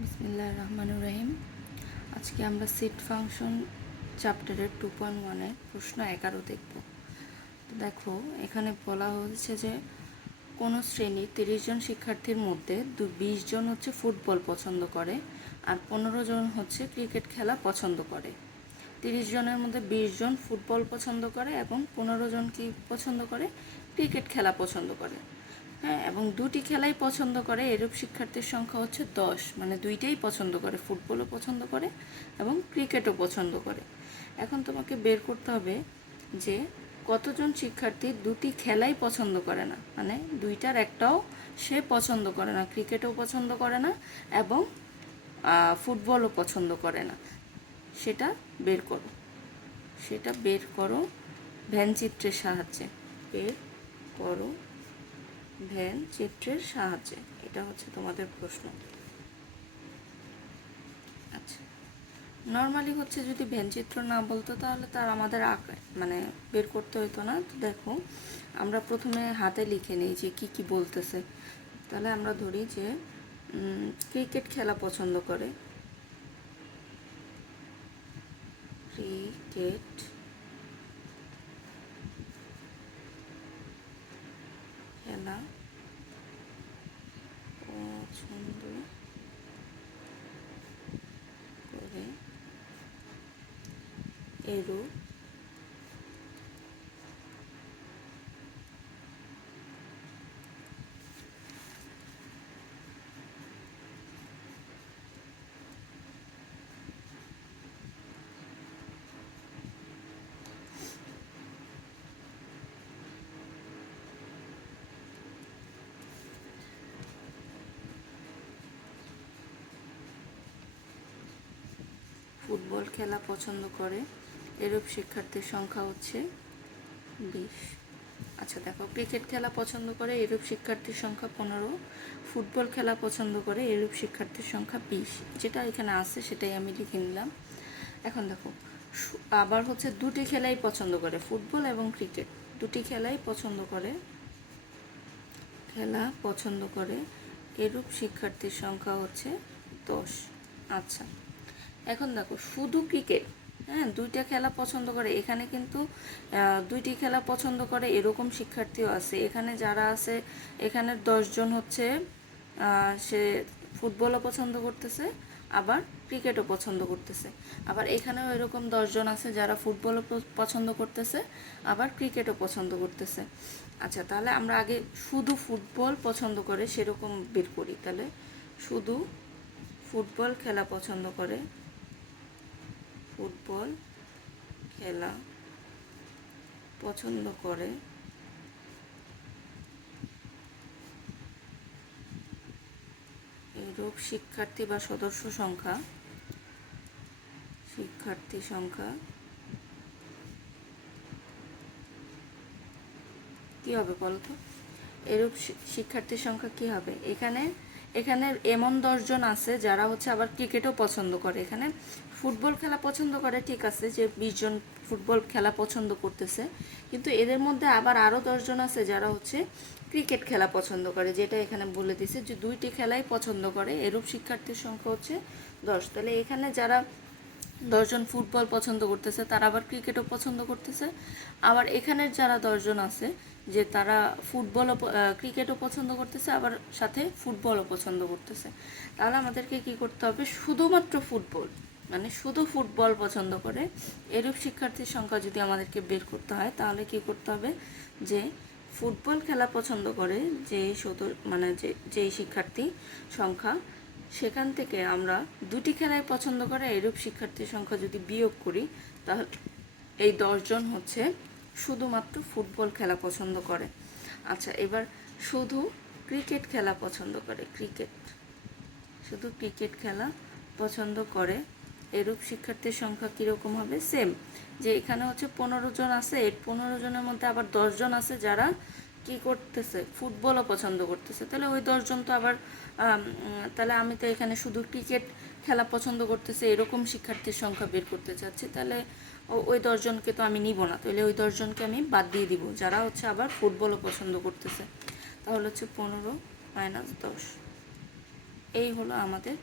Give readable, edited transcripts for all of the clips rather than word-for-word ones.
বিসমিল্লাহির রহমানির রহিম। আজকে আমরা সিট ফাংশন চ্যাপ্টারের 2.1 প্রশ্ন 11 দেখব। তো দেখো, এখানে বলা হয়েছে যে কোনো শ্রেণীর 30 জন শিক্ষার্থীর মধ্যে 20 জন হচ্ছে ফুটবল পছন্দ করে আর 15 জন হচ্ছে ক্রিকেট খেলা পছন্দ করে। 30 জনের মধ্যে 20 জন ফুটবল পছন্দ করে এবং 15 জন কি পছন্দ করে, ক্রিকেট খেলা পছন্দ করে। হ্যাঁ, এবং দুটি খেলাই পছন্দ করে এরূপ শিক্ষার্থীর সংখ্যা হচ্ছে 10, মানে দুইটাই পছন্দ করে, ফুটবলও পছন্দ করে এবং ক্রিকেটও পছন্দ করে। এখন তোমাকে বের করতে হবে যে কতজন শিক্ষার্থী দুটি খেলাই পছন্দ করে না, মানে দুইটার একটাও সে পছন্দ করে না, ক্রিকেটও পছন্দ করে না এবং ফুটবলও পছন্দ করে না। সেটা বের করো, সেটা বের করো ভ্যান চিত্রের সাহায্যে। বের করো ভ্যান চিত্রের সাহায্যে, এটা হচ্ছে তোমাদের প্রশ্ন। আচ্ছা, নর্মালি হচ্ছে যদি ভ্যান চিত্র না বলতো তাহলে তার আমাদের মানে বের করতে হতো না। তো দেখো, আমরা প্রথমে হাতে লিখে নিই যে কি কি বলতেছে। তাহলে আমরা ধরি যে ক্রিকেট খেলা পছন্দ করে, ক্রিকেট খেলা পছন্দ করে, এরূপ ফুটবল খেলা পছন্দ করে, এরূপ শিক্ষার্থীর সংখ্যা হচ্ছে 20। আচ্ছা দেখো, ক্রিকেট খেলা পছন্দ করে এরূপ শিক্ষার্থীর সংখ্যা 15, ফুটবল খেলা পছন্দ করে এরূপ শিক্ষার্থীর সংখ্যা 20। যেটা এখানে আছে সেটাই আমি লিখে নিলাম। এখন দেখো, আবার হচ্ছে দুটি খেলাই পছন্দ করে, ফুটবল এবং ক্রিকেট দুটি খেলাই পছন্দ করে, খেলা পছন্দ করে এরূপ শিক্ষার্থীর সংখ্যা হচ্ছে 10। আচ্ছা, এখন দেখো শুধু ক্রিকেট, হ্যাঁ, দুইটা খেলা পছন্দ করে, এখানে কিন্তু দুইটি খেলা পছন্দ করে এরকম শিক্ষার্থীও আছে। এখানে যারা আছে, এখানে 10 জন হচ্ছে সে ফুটবলও পছন্দ করতেছে আবার ক্রিকেটও পছন্দ করতেছে। আবার এখানেও এরকম 10 জন আছে যারা ফুটবলও পছন্দ করতেছে আবার ক্রিকেটও পছন্দ করতেছে। আচ্ছা, তাহলে আমরা আগে শুধু ফুটবল পছন্দ করে সেরকম বের করি। তাহলে শুধু ফুটবল খেলা পছন্দ করে, ফুটবল খেলা পছন্দ করে এরূপ শিক্ষার্থী বা সদস্য সংখ্যা, শিক্ষার্থী সংখ্যা কী হবে বলতো? এরূপ শিক্ষার্থীর সংখ্যা কী হবে? এখানে এখানে এমন 10 জন আছে যারা হচ্ছে আবার ক্রিকেটও পছন্দ করে। এখানে ফুটবল খেলা পছন্দ করে, ঠিক আছে, যে 20 জন ফুটবল খেলা পছন্দ করতেছে, কিন্তু এদের মধ্যে আবার আরও 10 জন আছে যারা হচ্ছে ক্রিকেট খেলা পছন্দ করে, যেটা এখানে বলে দিছে যে দুইটি খেলাই পছন্দ করে এরূপ শিক্ষার্থীর সংখ্যা হচ্ছে 10। তাহলে এখানে যারা 10 জন ফুটবল পছন্দ করতেছে তারা আবার ক্রিকেটও পছন্দ করতেছে, আবার এখানের যারা 10 জন আছে যে তারা ফুটবলও ক্রিকেটও পছন্দ করতেছে আবার সাথে ফুটবলও পছন্দ করতেছে। তাহলে আমাদেরকে কি করতে হবে? শুধুমাত্র ফুটবল, মানে শুধু ফুটবল পছন্দ করে এরূপ শিক্ষার্থীর সংখ্যা যদি আমাদেরকে বের করতে হয় তাহলে কি করতে হবে? যে ফুটবল খেলা পছন্দ করে যে মানে যেই শিক্ষার্থী সংখ্যা, সেখান থেকে আমরা দুটি খেলাই পছন্দ করে এরূপ শিক্ষার্থীর সংখ্যা যদি বিয়োগ করি তাহলে এই 10 জন হচ্ছে শুধুমাত্র ফুটবল খেলা পছন্দ করে। আচ্ছা, এবার শুধু ক্রিকেট খেলা পছন্দ করে, ক্রিকেট, শুধু ক্রিকেট খেলা পছন্দ করে এরূপ শিক্ষার্থীর সংখ্যা কীরকম হবে? সেম, যে এখানে হচ্ছে 15 জন আছে, এর 15 জনের মধ্যে আবার 10 জন আছে যারা কি করতেছে? ফুটবলও পছন্দ করতেছে। তাহলে ওই 10 জন তো আবার তাহলে আমি তো এখানে শুধু ক্রিকেট খেলা পছন্দ করতেছে এরকম শিক্ষার্থীর সংখ্যা বের করতে চাচ্ছি, তাহলে ওই 10 জনকে তো আমি নিব না, তাহলে ওই 10 জনকে আমি বাদ দিয়ে দিব যারা হচ্ছে আবার ফুটবলও পছন্দ করতেছে। তাহলে হচ্ছে 15 - 10, এই হলো আমাদের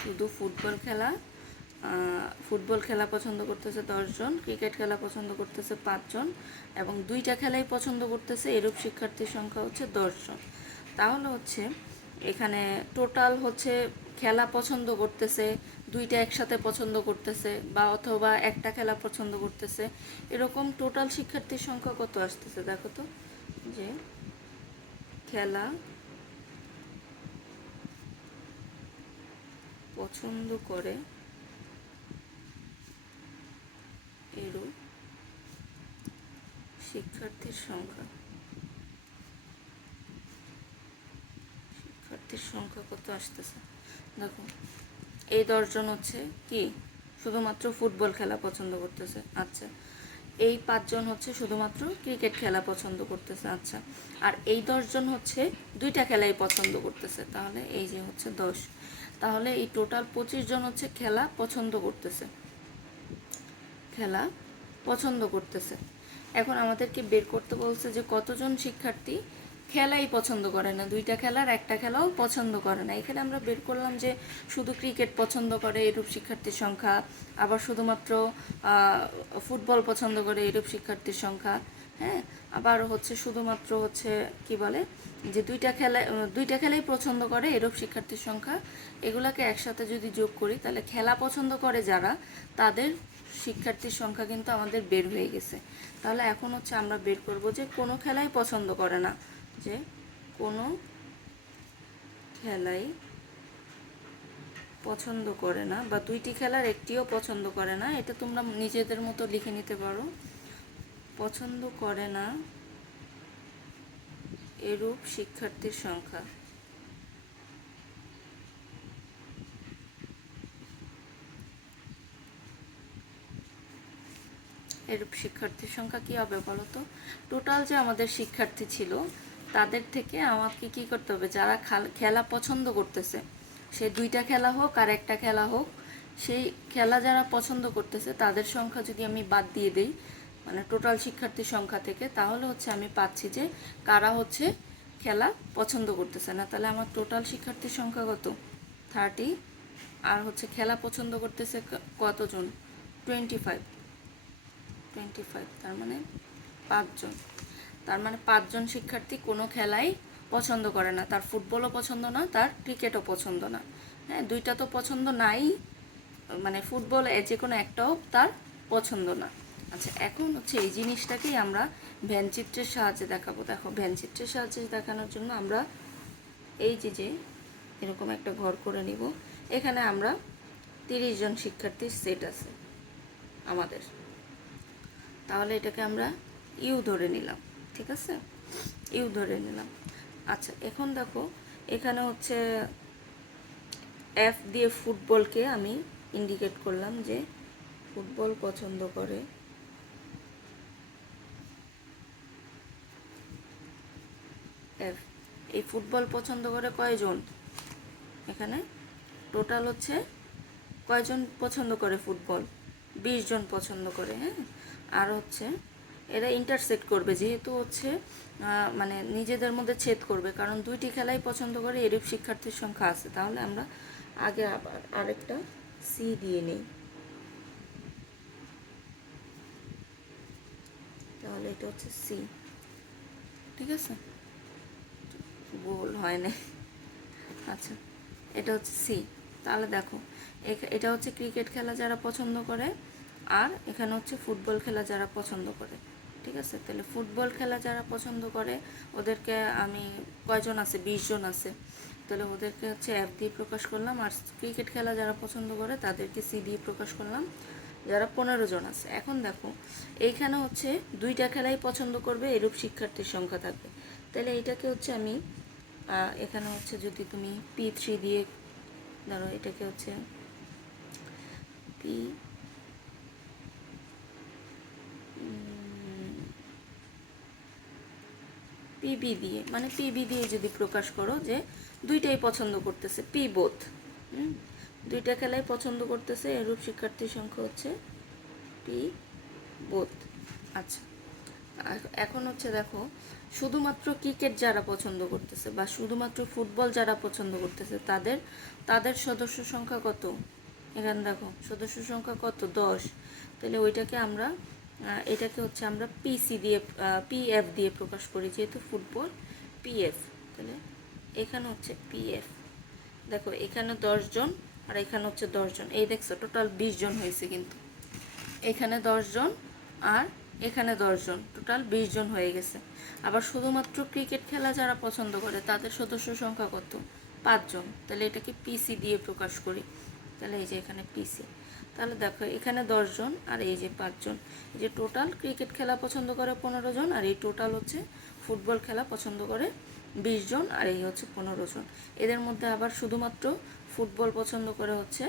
শুধু ফুটবল খেলা পছন্দ করতেছে 10 জন, ক্রিকেট খেলা পছন্দ করতেছে 5 জন, এবং দুইটা খেলাই পছন্দ করতেছে এরূপ শিক্ষার্থীর সংখ্যা হচ্ছে 10 জন। তাহলে হচ্ছে এখানে টোটাল হচ্ছে খেলা পছন্দ করতেছে দুইটা একসাথে পছন্দ করতেছে, বা অথবা একটা খেলা পছন্দ করতেছে, এরকম টোটাল শিক্ষার্থীর সংখ্যা কত আসতেছে দেখো তো, যে খেলা পছন্দ করে এরূপ শিক্ষার্থীর সংখ্যা কত আসতেছে দেখো। এই 10 জন হচ্ছে কি শুধুমাত্র ফুটবল খেলা পছন্দ করতেছে, আচ্ছা। এই 5 জন হচ্ছে শুধুমাত্র ক্রিকেট খেলা পছন্দ করতেছে, আচ্ছা। আর এই 10 জন হচ্ছে দুইটা খেলাই পছন্দ করতেছে, তাহলে এই যে হচ্ছে 10। তাহলে এই টোটাল 25 জন হচ্ছে খেলা পছন্দ করতেছে। এখন আমাদেরকে বের করতে বলছে যে কতজন শিক্ষার্থী খেলাই পছন্দ করে না, দুইটা খেলার একটা খেলাও পছন্দ করে না। এখানে আমরা বের করলাম যে শুধু ক্রিকেট পছন্দ করে এরূপ শিক্ষার্থীর সংখ্যা, আবার শুধুমাত্র ফুটবল পছন্দ করে এরূপ শিক্ষার্থীর সংখ্যা, হ্যাঁ, আবার হচ্ছে শুধুমাত্র হচ্ছে কি বলে যে দুইটা খেলাই পছন্দ করে এরূপ শিক্ষার্থীর সংখ্যা। এগুলাকে একসাথে যদি যোগ করি তাহলে খেলা পছন্দ করে যারা, তাদের শিক্ষার্থীর সংখ্যা কিন্তু আমাদের বের হয়ে গেছে। তাহলে এখন হচ্ছে আমরা বের করব যে কোনো খেলাই পছন্দ করে না, যে কোনো খেলাই পছন্দ করে না, বা দুইটি খেলার একটিও পছন্দ করে না, এটা তোমরা নিজেদের মতো লিখে নিতে পারো। পছন্দ করে না এরূপ শিক্ষার্থীর সংখ্যা। এরূপ শিক্ষার্থীর সংখ্যা কী হবে বলো তো? টোটাল যে আমাদের শিক্ষার্থী ছিল তাদের থেকে আমাকে কি করতে হবে, যারা খেলা পছন্দ করতেছে, সে দুইটা খেলা হোক আর একটা খেলা হোক, সেই খেলা যারা পছন্দ করতেছে তাদের সংখ্যা যদি আমি বাদ দিয়ে দিই, মানে টোটাল শিক্ষার্থীর সংখ্যা থেকে, তাহলে হচ্ছে আমি পাচ্ছি যে কারা হচ্ছে খেলা পছন্দ করতেছে না। তাহলে আমার টোটাল শিক্ষার্থীর সংখ্যা কত? 30, আর হচ্ছে খেলা পছন্দ করতেছে কতজন? 25, তার মানে 5 জন। তার মানে 5 জন শিক্ষার্থী কোনো খেলাই পছন্দ করে না, তার ফুটবলও পছন্দ না, তার ক্রিকেটও পছন্দ না, হ্যাঁ, দুইটা তো পছন্দ নাই, মানে ফুটবল যে কোনো একটাও তার পছন্দ না। আচ্ছা, এখন হচ্ছে এই জিনিসটাকেই আমরা ভ্যানচিত্রের সাহায্যে দেখাবো। দেখো, ভ্যানচিত্রের সাহায্যে দেখানোর জন্য আমরা এই যে এরকম একটা ঘর করে নিব। এখানে আমরা 30 জন শিক্ষার্থীর সেট আছে আমাদের, তাহলে এটাকে আমরা ইউ ধরে নিলাম, ঠিক আছে, ইউ ধরে নিলাম। আচ্ছা, এখন দেখো এখানে হচ্ছে এফ দিয়ে ফুটবলকে আমি ইন্ডিকেট করলাম যে ফুটবল পছন্দ করে এফ। এই ফুটবল পছন্দ করে কয়জন? এখানে টোটাল হচ্ছে কয়জন পছন্দ করে ফুটবল? 20 জন পছন্দ করে, হ্যাঁ। আর হচ্ছে এরা ইন্টারসেক্ট করবে, যেহেতু হচ্ছে মানে নিজেদের মধ্যে ছেদ করবে, কারণ দুইটি খেলাই পছন্দ করে এরূপ শিক্ষার্থীর সংখ্যা আছে। তাহলে আমরা আগে আবার আরেকটা সি দিয়ে নিই, তাহলে এটা হচ্ছে সি, ঠিক আছে, গোল হয় না, আচ্ছা, এটা হচ্ছে সি। তাহলে দেখো এটা হচ্ছে ক্রিকেট খেলা যারা পছন্দ করে, আর এখানে হচ্ছে ফুটবল খেলা যারা পছন্দ করে, ঠিক আছে। তাহলে ফুটবল খেলা যারা পছন্দ করে ওদেরকে আমি কয়জন আছে? 20 জন আছে, তাহলে ওদেরকে হচ্ছে এফ দিয়ে প্রকাশ করলাম। আর ক্রিকেট খেলা যারা পছন্দ করে তাদেরকে সি দিয়ে প্রকাশ করলাম, যারা 15 জন আছে। এখন দেখো এইখানে হচ্ছে দুইটা খেলাই পছন্দ করবে এরূপ শিক্ষার্থীর সংখ্যা থাকবে, তাহলে এইটাকে হচ্ছে আমি এখানে হচ্ছে যদি তুমি P3 দিয়ে ধরো, এটাকে হচ্ছে পিবি দিয়ে, মানে পিবি দিয়ে যদি প্রকাশ করো যে দুইটাই পছন্দ করতেছে, পি বোথ, দুইটা খেলাই পছন্দ করতেছে এরূপ শিক্ষার্থীর সংখ্যা হচ্ছে পি বোথ। আচ্ছা, এখন হচ্ছে দেখো, শুধুমাত্র ক্রিকেট যারা পছন্দ করতেছে বা শুধুমাত্র ফুটবল যারা পছন্দ করতেছে তাদের তাদের সদস্য সংখ্যা কত? এখানে দেখো সদস্য সংখ্যা কত, 10। তাহলে ওইটাকে আমরা এটাকে হচ্ছে আমরা পিসি দিয়ে পিএফ দিয়ে প্রকাশ করি, যেহেতু ফুটবল পিএফ। তাহলে এখানে হচ্ছে পিএফ। দেখো এখানে 10 জন আর এখানে হচ্ছে 10 জন, এই দেখছো টোটাল 20 জন হয়েছে কিন্তু। এখানে 10 জন আর এখানে 10 জন, টোটাল 20 জন হয়ে গেছে। আবার শুধুমাত্র ক্রিকেট খেলা যারা পছন্দ করে তাদের সদস্য সংখ্যা কত? 5 জন। তাহলে এটাকে পিসি দিয়ে প্রকাশ করি। তাহলে এই যে এখানে পিসি। তাহলে দেখো এখানে 10 জন আর এই যে 5 জন, এই যে টোটাল ক্রিকেট খেলা পছন্দ করে 15 জন, আর এই টোটাল হচ্ছে ফুটবল খেলা পছন্দ করে 20 জন, আর এই হচ্ছে 15 জন। এদের মধ্যে আবার শুধুমাত্র ফুটবল পছন্দ করে হচ্ছে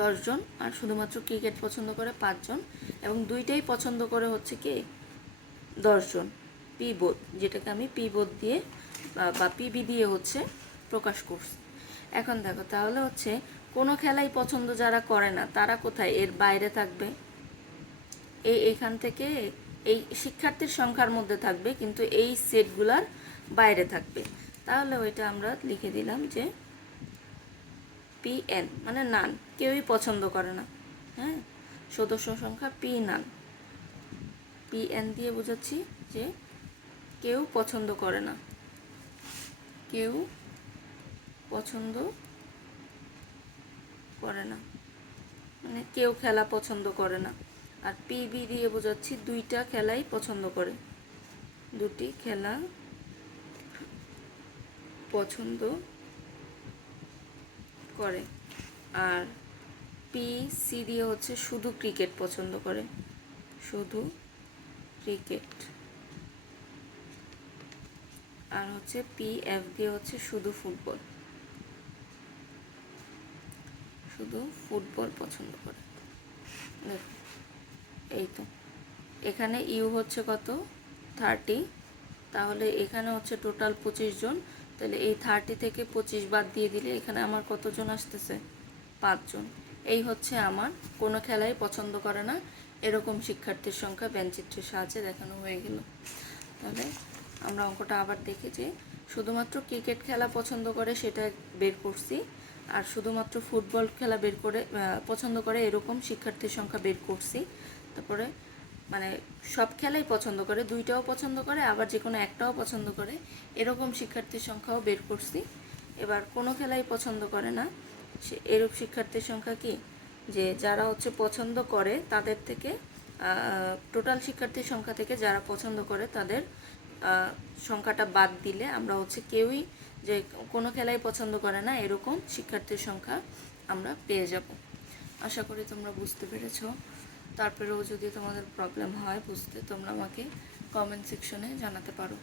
10 জন, আর শুধুমাত্র ক্রিকেট পছন্দ করে 5 জন, এবং দুইটাই পছন্দ করে হচ্ছে কি 10 জন। পি বোধ, যেটাকে আমি পি বোধ দিয়ে বা পিবি দিয়ে হচ্ছে প্রকাশ করছি। এখন দেখো তাহলে হচ্ছে কোনো খেলাই পছন্দ যারা করে না তারা কোথায়? এর বাইরে থাকবে। এখান থেকে এই শিক্ষার্থীর সংখ্যার মধ্যে থাকবে, কিন্তু এই সেটগুলার বাইরে থাকবে। তাহলে ওইটা আমরা লিখে দিলাম যে পিএন, মানে নান, কেউই পছন্দ করে না। হ্যাঁ, সদস্য সংখ্যা পি নান, পিএন দিয়ে বোঝাচ্ছি যে কেউ পছন্দ করে না, কেউ পছন্দ করে না, মানে কেউ খেলা পছন্দ করে না। আর পিবি দিয়ে বোঝাচ্ছি দুইটা খেলাই পছন্দ করে, দুটি খেলা পছন্দ করে। আর পিসি দিয়ে হচ্ছে শুধু ক্রিকেট পছন্দ করে, শুধু ক্রিকেট। আর হচ্ছে পিএফ দিয়ে হচ্ছে শুধু ফুটবল, শুধু ফুটবল পছন্দ করে। দেখো এই তো, এখানে ইউ হচ্ছে কত? 30। তাহলে এখানে হচ্ছে টোটাল 25 জন। তাহলে এই 30 থেকে 25 বাদ দিয়ে দিলে এখানে আমার কতজন আসতেছে? 5 জন। এই হচ্ছে আমার কোনো খেলাই পছন্দ করে না এরকম শিক্ষার্থীর সংখ্যা ব্যঞ্চিত্রের সাহায্যে দেখানো হয়ে গেল। তাহলে আমরা অঙ্কটা আবার দেখি যে শুধুমাত্র ক্রিকেট খেলা পছন্দ করে সেটা বের করছি, আর শুধুমাত্র ফুটবল খেলা বের করে পছন্দ করে এরকম শিক্ষার্থীর সংখ্যা বের করছি। তারপরে মানে সব খেলাই পছন্দ করে, দুইটাও পছন্দ করে, আবার যে কোনো একটাও পছন্দ করে এরকম শিক্ষার্থীর সংখ্যাও বের করছি। এবার কোনো খেলাই পছন্দ করে না সে এরূপ শিক্ষার্থীর সংখ্যা কি? যে যারা হচ্ছে পছন্দ করে তাদের থেকে টোটাল শিক্ষার্থীর সংখ্যা থেকে যারা পছন্দ করে তাদের সংখ্যাটা বাদ দিলে আমরা হচ্ছে কেউই যে কোনো খেলাই পছন্দ করে না এরকম শিক্ষার্থীর সংখ্যা আমরা পেয়ে যাব। আশা করি তোমরা বুঝতে পেরেছো। তারপরেও যদি তোমাদের প্রবলেম হয় বুঝতে, তোমরা আমাকে কমেন্ট সেকশনে জানাতে পারো।